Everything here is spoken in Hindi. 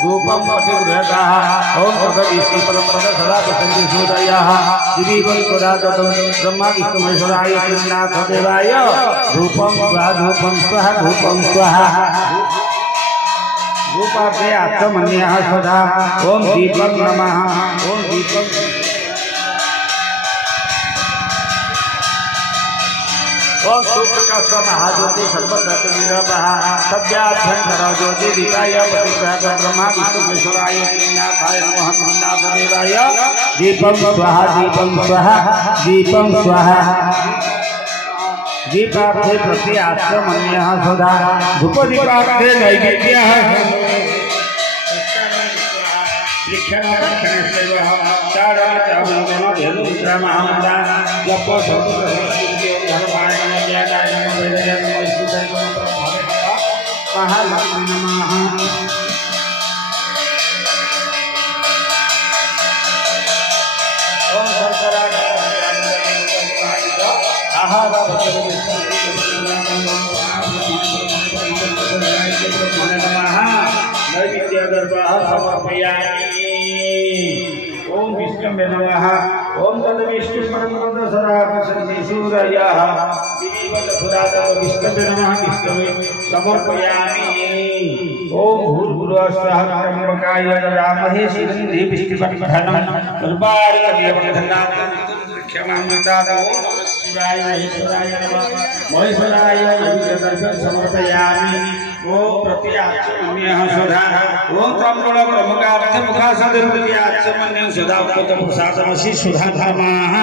धूपम पतिगृहतः ओम तदविष्णु परमपद सदा प्रसन्नसूदयः दिवीवं पुरातनं ब्रह्मा विष्णु महेश्वराय श्रीनाथ देवाय धूपम स्वाहा धूपम स्वाहा धूपार्थे आत्मन्यः सदा ओम दीपं नमः ओम दीपं ओम सुप्रकाश महाज्योति सर्वतत्विरभः सद्याभ्यंतर ज्योति दीपाय प्रतिग्रहक ब्रह्मा विष्णु महेश्वराय श्रीनाथाय नमः श्रीनाथ देवाय दीपं स्वाहा दीपं स्वाहा दीपं स्वाहा दीपार्थे प्रति आत्मन्यः सदा धूप दीपार्थे नैवेद्यः महालक्ष्मी नमः ओम ओम विष्णु नमः ओम तद्विष्णु परमपद सदा प्रसन्नसूदयः दिवीवत पुरातन विष्णु नमः विष्णु समर्पयामि ओम भूर्भुवः स्वः त्र्यंबकाय ददामहे सुगन्धि पुष्टिवर्धनम् उर्वारुकदेवधनात् क्षमामृतात् ओम नमः शिवाय महेश्वराय नमः महेश्वराय योगिदर्शन समर्पयामि ओम प्रत्याचमन्यः सदा ओम त्र्यंबक प्रमुखार्थ मुखासदर्पयाचमन्यः सदा उत्तम प्रसादमसि सुधा धर्मः